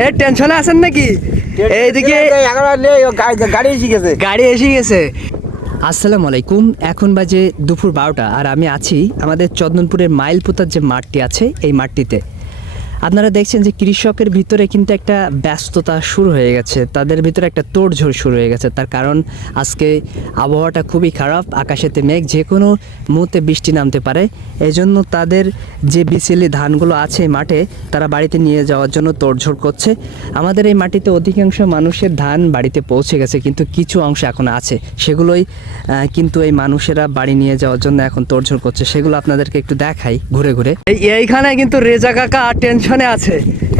এ টেনশনে আছেন নাকি? এইদিকে গাড়ি এসে গেছে। গাড়ি এসে গেছে। আসসালামু আলাইকুম এখন বাজে দুপুর বারোটা আর আমি আছি আমাদের চন্দনপুরের মাইলপুতার যে মাঠটি আছে এই মাঠটিতে। আপনারা দেখছেন যে কৃষকের ভিতরে কিন্তু একটা ব্যস্ততা শুরু হয়ে গেছে। তাদের ভিতরে একটা তোড়ঝোড় শুরু হয়ে গেছে। তার কারণ আজকে আবহাওয়াটা খুবই খারাপ, আকাশেতে মেঘ যে কোনো মুহূর্তে বৃষ্টি নামতে পারে। এজন্য তাদের যে বিচেলি ধানগুলো আছে মাঠে, তারা বাড়িতে নিয়ে যাওয়ার জন্য তোড়ঝোড় করছে। আমাদের এই মাটিতে অধিকাংশ মানুষের ধান বাড়িতে পৌঁছে গেছে, কিন্তু কিছু অংশ এখন আছে। সেগুলোই কিন্তু এই মানুষেরা বাড়ি নিয়ে যাওয়ার জন্য এখন তোড়ঝোড় করছে। সেগুলো আপনাদেরকে একটু দেখাই ঘুরে ঘুরে। এইখানে কিন্তু রেজা কাকা টেনশনে আছে।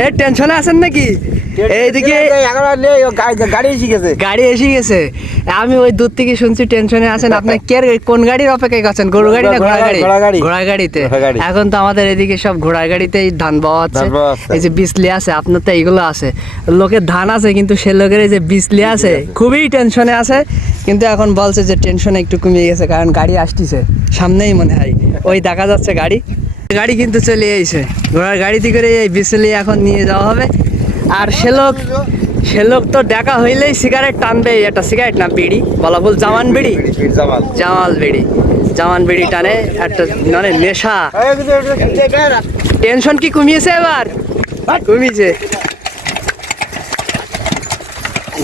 এ টেনশনে আছেন নাকি? এইদিকে গাড়ি এসে গেছে। গাড়ি এসে গেছে আমি ওই দূর থেকে শুনছি টেনশনে আছেন। আপনি কে কোন গাড়ির অপেক্ষায় করছেন গরু গাড়ি না ঘোড়া গাড়ি? ঘোড়া গাড়ি। ঘোড়া গাড়িতে। এখন তো আমাদের এদিকে সব ঘোড়া গাড়িতেই ধান পাওয়া হচ্ছে। এই যে বিজলি আছে আপনার তো এইগুলো আছে। লোকের ধান আছে কিন্তু সে লোকের এই যে বিজলি আছে খুবই টেনশনে আছে। কিন্তু এখন বলছে যে টেনশন একটু কমে গেছে কারণ গাড়ি আসতেছে। সামনেই মনে হয়। ওই দেখা যাচ্ছে গাড়ি। গাড়ি কিন্তু চলে এসেছে ঘোড়ার গাড়িতে করে এই বিজলি এখন নিয়ে যাওয়া হবে। আর সে লোক সে লোক তো দেখা হইলেই সিগারেট টানবে একটা সিগারেট না বিড়ি বলা বল জামান বিড়ি? জামাল। বিড়ি। জামান বিড়ি টানে একটা মানে নেশা। টেনশন কি কমিয়েছে এবার? কমিয়েছে।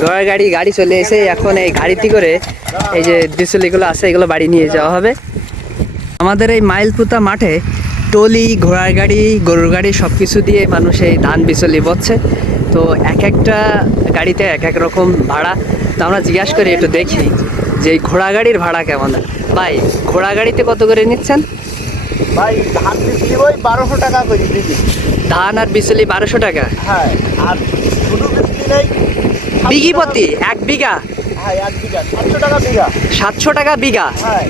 ঘোড়ার গাড়ি গাড়ি চলে এসে এখন এই গাড়িতে করে এই যে বিচুলিগুলো আছে এগুলো বাড়ি নিয়ে যাওয়া হবে। আমাদের এই মাইলপুতা মাঠে টলি ঘোড়ার গাড়ি গরুর গাড়ি সব কিছু দিয়ে মানুষ এই ধান বিচলি বচ্ছে তো এক একটা গাড়িতে এক এক রকম ভাড়া। তো আমরা জিজ্ঞাসা করি একটু দেখি যে এই ঘোড়া গাড়ির ভাড়া কেমন? ভাই ঘোড়া গাড়িতে কত করে নিচ্ছেন? ভাই ধান বিক্রি ওই বারোশো টাকা করে ধান আর বিচলি বারোশো টাকা? হ্যাঁ আর শুধু বিক্রি নেই বিঘি প্রতি? এক বিঘা? হ্যাঁ এক বিঘা সাতশো টাকা বিঘা। সাতশো টাকা বিঘা? হ্যাঁ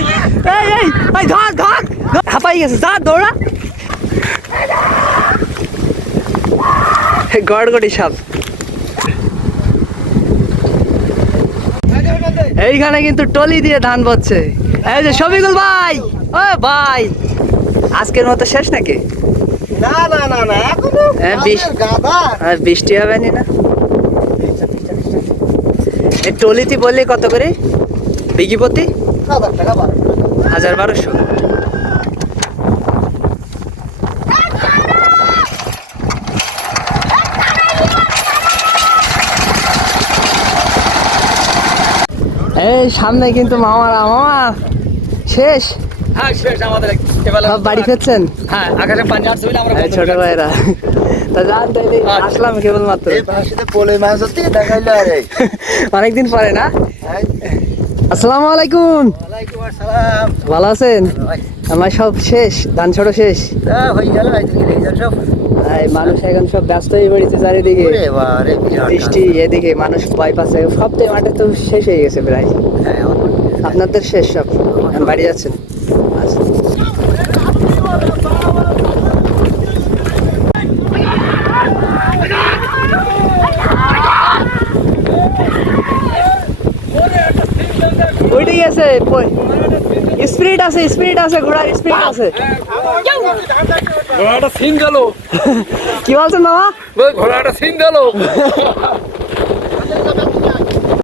এই, এই, এই, এই, ধর, ধর, হাঁপাই গেছে। যা দৌড়া। গড়গড়ি সাপ। এইখানে কিন্তু টলি দিয়ে ধান বচ্ছে। এই যে শফিকুল ভাই ও ভাই। আজকের মতো শেষ নাকি? না না না না এখনও হ্যাঁ, বৃষ্টি হবে নি না? এই টলিতে বললি কত করে? বিঘি প্রতি টাকা বারো হাজার বারোশো। এই সামনে কিন্তু মামারা মামা। শেষ? হ্যাঁ শেষ আমাদের সব বাড়ি ফিরছেন? হ্যাঁ আকাশে পাঞ্জাব ছবি আমরা ছোট ভাইরা। তা যান তাইলে আচ্ছা। আসলাম কেবলমাত্র। এই ভাষাতে পোলে মাছ হচ্ছে দেখাইলো আরে। অনেকদিন পরে না? আসসালামু আলাইকুম। ওয়ালাইকুম আসসালাম। ভালো আছেন? আমার সব শেষ ধান ছোট শেষ। হয়ে মানুষ এখন সব ব্যস্ত হয়ে পড়েছে চারিদিকে। বৃষ্টি এদিকে মানুষ ভয় পাচ্ছে। সপ্তাহে মাঠে তো শেষ হয়ে গেছে প্রায়। হ্যাঁ আপনাদের শেষ সব। বাড়ি যাচ্ছেন? আচ্ছা। এটাই আছে স্পিরিট আছে স্পিরিট আছে ঘোড়ার স্পিড আছে। ঘোড়াটা সিং গেল কি বলছেন মামা? ঘোড়াটা সিং গেল